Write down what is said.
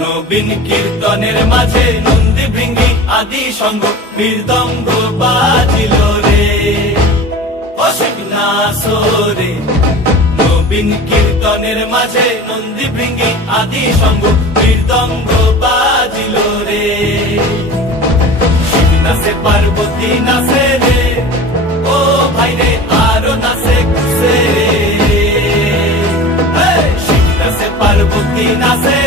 নবীন কীর্তনের মাঝে নন্দী ভৃঙ্গি আদি সঙ্গ মৃদঙ্গ বাজিল রে, অসিক নাসরে। নবীন কীর্তনের মাঝে নন্দী ভৃঙ্গি আদি সঙ্গ মৃদঙ্গ বাজিল রে। শিব নাচে পার্বতী নাচে রে, ও ভাই রে আরো নাচে খুশে রে। শিব নাচে পার্বতী নাচে